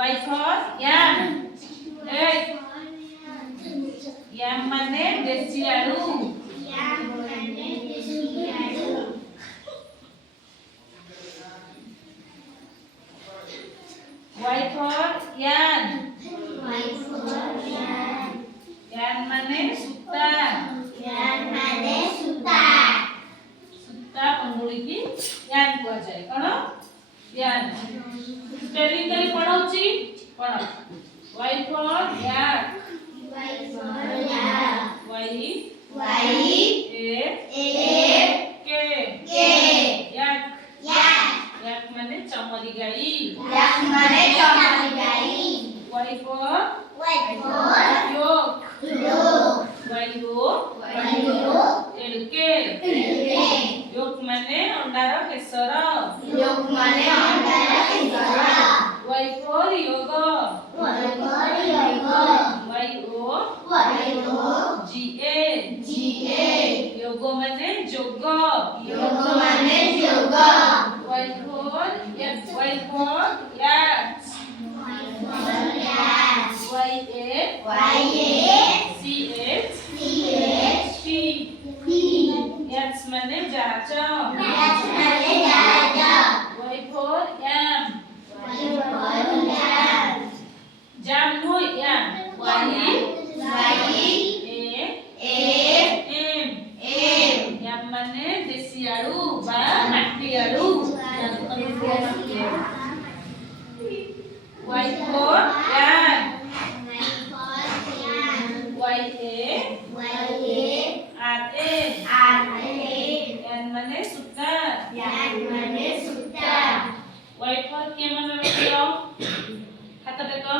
Y for yam. Yam माने देसी आलू. Y for yan. Yan माने सूता. सूता पंगुड़ी की यान को जाए कौन यान स्पेलिंग करी पढ़ौची पढ़ Y for yak. Y A K yak. yak माने चमड़ी गाई. Y for yolk. LK yolk माने under Kesar. Y for yoga. YOGA yoga माने जोग. Y for yaks. Yaks माने जहाज. Y for yam. Jam हो yam. Yam माने देसी आलू बा माटी आलू. Y for yan. Yan माने सूता. Y for के माने रखियो हाथ देखो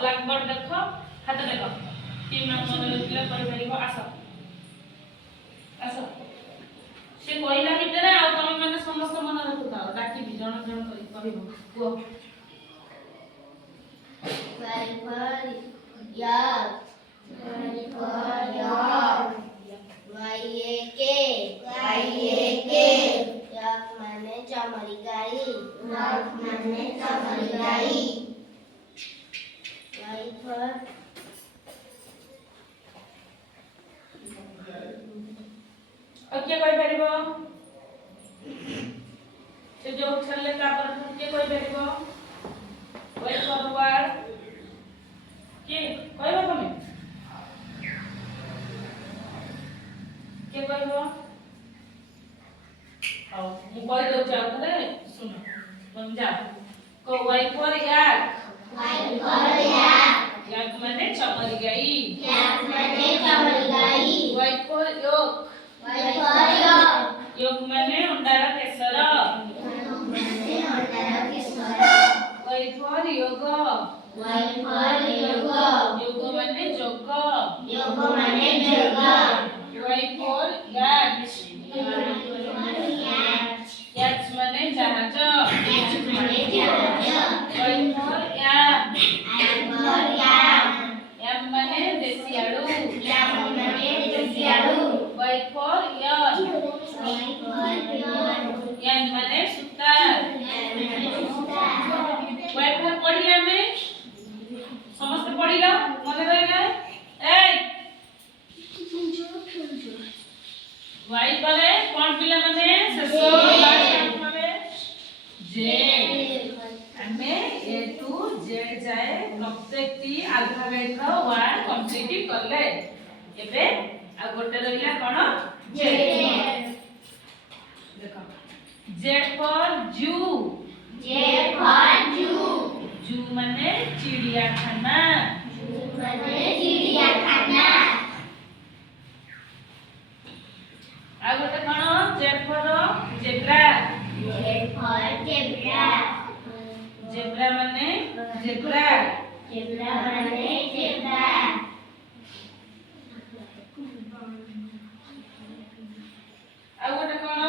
ब्लैकबोर्ड देखो हाथ देखो कि मन रखिला पढ़ि परिबो. आसो से कोइला भितरे आ तमे माने समस्त मन रखुताओ डाकी भी जण करि कहबो को ओके कोइ परिबो से जो छल्ले का पर के कोइ परिबो कोइ फॉरवर्ड के कहबो तमे के कहबो आओ मु कहि दउ जाओ थले सुनो मन जा को Y for yak. yak माने चमड़ी गाई. Y for yolk. yolk माने under Kesar. Y for yoga. yoga माने जोग. Y for yaks. yaks माने जहाज. Y for yam. yam माने देसी आलू. Y for yan. yan माने सूता. Y for पढ़िया में समस्त पढ़िला मने रहला ए Y परे कोन पिला माने शेषो लास्ट माने Z. हमें A to Z जाए प्रत्येकटी अल्फाबेट रो वर्ड कंप्लीट करले. एबे आ गोटे रहिला कोन Z. देखो Z for zoo. zoo माने चिड़ियाखाना. आ गोटे कोन Z for zebra. zebra माने zebra. आ गोटे कोन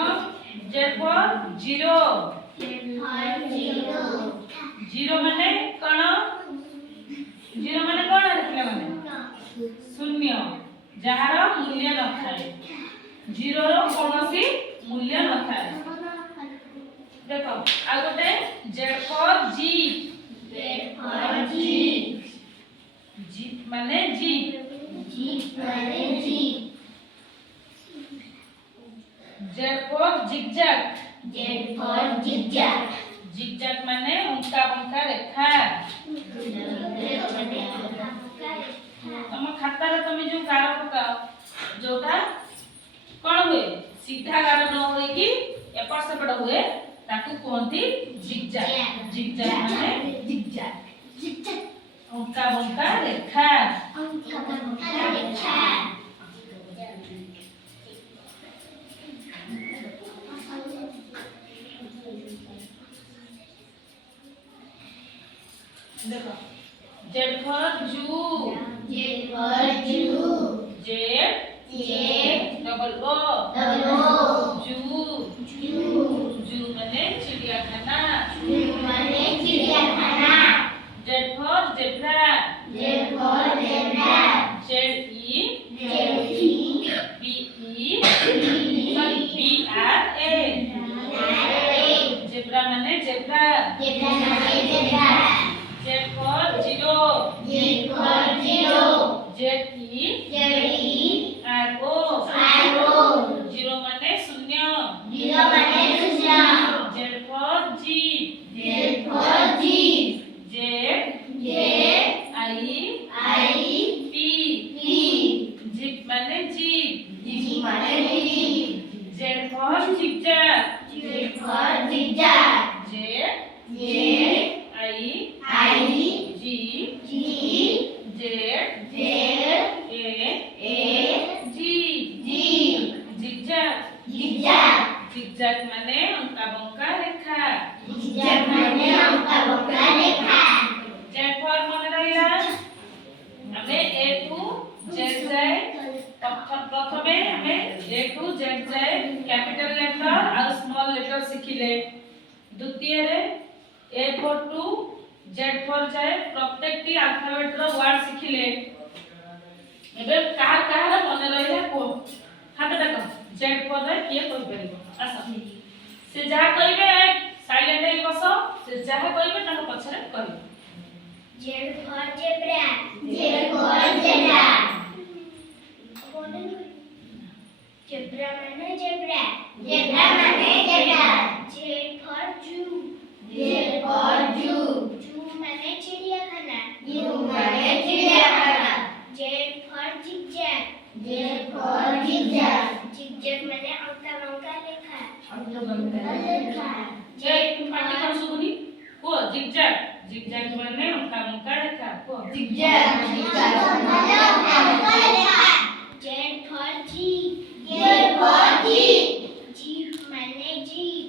Z for zero. zero माने कोन रखले माने शून्य जहार मूल्य न थाए. जीरो रो कोनोसी मूल्य न थाए. देखो आ गोटे Z for jeep. माने jeep Z for zigzag Z for zigzag zigzag माने उनका बंका रेखा तम खाता रे तुम जो गार पकाओ जोटा कोन हुए सीधा गार न होई कि एपट सेपट हुए ताकू कोंती जिगजैग जिगजैग माने जिगजैग जिगजैग उनका बंका रेखा उनका बंका रेखा देखो Z for zoo Z for zoo Z Z double O zoo zoo zoo माने चिड़ियाखाना जू माने चिड़ियाखाना Z for zebra Z for zebra Z E B R A zebra माने जेब्रा जेब्रा माने zebra Z for zero Z for zero Z E R O zero माने शून्य zero माने शून्य Z for ji Z for jeep Z I P jeep माने jeep jeep माने jeep Z for zigzag Z for zigzag Z I G Z A G zigzag zigzag माने उनका बंका रेखा zigzag माने उनका बंका रेखा जेड फॉर मन रहिला हमें ए टू जेड जाए प्रथमे हमें ए टू जेड जाए कैपिटल लेटर और स्मॉल लेटर सिखिले द्वितीय रे A for to Z for जाए प्रत्येक टी अल्फाबेट रो वर्ड सिखिले एबे कार कार मन रहिला को हाथ देखो जेड फॉर रे के कोइ परिबो आसा से जहा कहिबे साइलेंट हे बसो से जहा कहिबे ताको पछरे कहिबो Z for zebra Z for zebra zebra माने जेब्रा माने zebra Z for zoo zoo माने चिड़ियाखाना माने चिड़ियाखाना जेड फॉर जिगजैग जिगजैग माने उनका बंका रेखा जेड पार्टी कर सुनी को जिगजैग जिगजैग माने उनका बंका रेखा को जिगजैग माने उनका बंका रेखा जेड फॉर जीप जीप माने जीप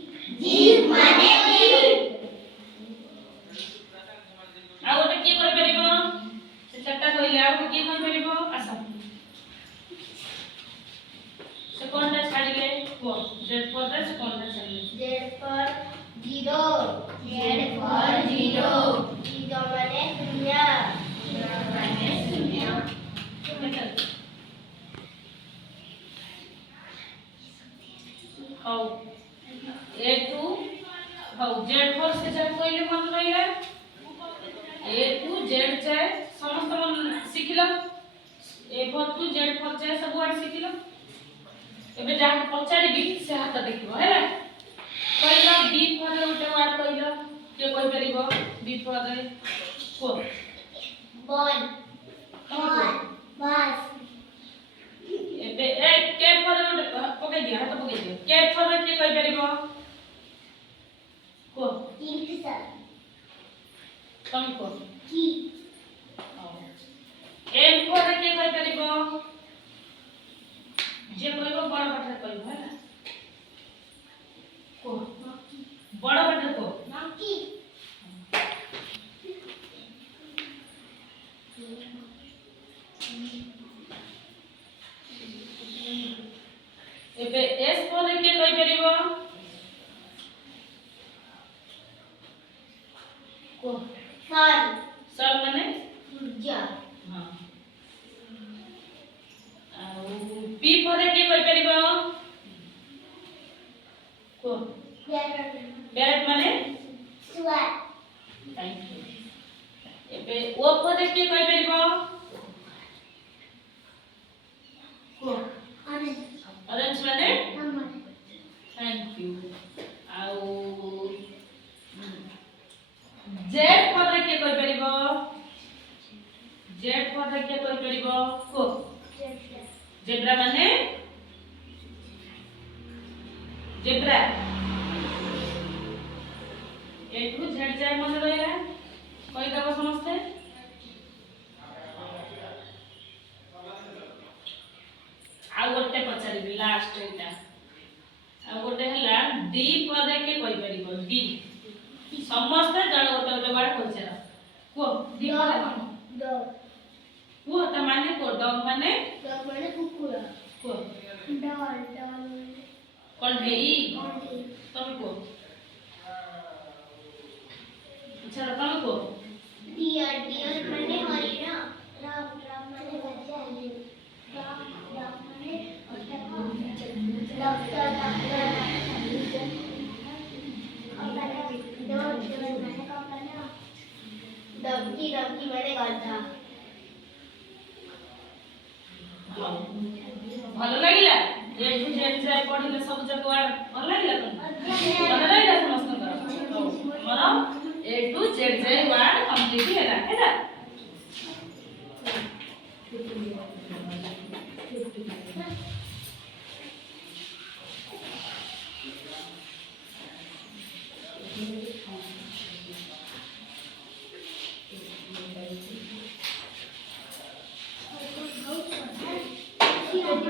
आ ओटे की कर परिबो से चट्टा कइले आ ओटे की कर परिबो आसा से कोनटा छाडिले को जेड फॉर रे से कोनटा छाडिले जेड फॉर जीरो जीरो माने शून्य हाउ ए टू हाउ जेड फॉर से जब कइले मन रहिला ए टू जेड जाए समस्त मन सिखिलो A for to Z for जाए सब वर्ड सिखिलो एबे जा पचारिबी से हाथ देखिबो हैला कइलो बी फॉर उटे वर्ड कइलो के कहि परिबो बी फॉर को बॉल बस एबे ए के फॉर पके दिया हाथ पके दिया के फॉर के कहि परिबो को किंग सर तुम को की एम फॉर के कहि परिबो जे कहिबो बड़ पाठ कहिबो हैला को बड़ पाठ को मक्की एबे एस फॉर के कहि परिबो को सन सर माने सूर्य हां आ पी फॉर के कहि परिबो को पैरट माने सुआ थैंक यू एबे ओ फॉर के कहि परिबो कथा किए कहि परिबो को जेब्रा माने जेब्रा ए टू जेड जाए मन रहला कहि दबो समझते आ गोटे पचारिबी लास्ट एटा आ गोटे हला डी पदे के कहि परिबो डी समस्त जण गोटे गोटे वर्ड पचार को डी पदे कोन डॉग को त माने को डॉग माने कुकुर को डॉल डॉल कोन ढेई ओनली तमे को चलो तमे को डियर डियर माने हरिण राम राम माने बच्चा राम राम माने डॉक्टर डॉक्टर डॉक्टी डॉक्टी माने गधा भलो लागिला ए टू जेड जाए पढिले सब जक वर्ड भलो लागिला तुम भलो लागिला समस्त मनो ए टू जेड जाए वर्ड कंप्लीट हेला बहुत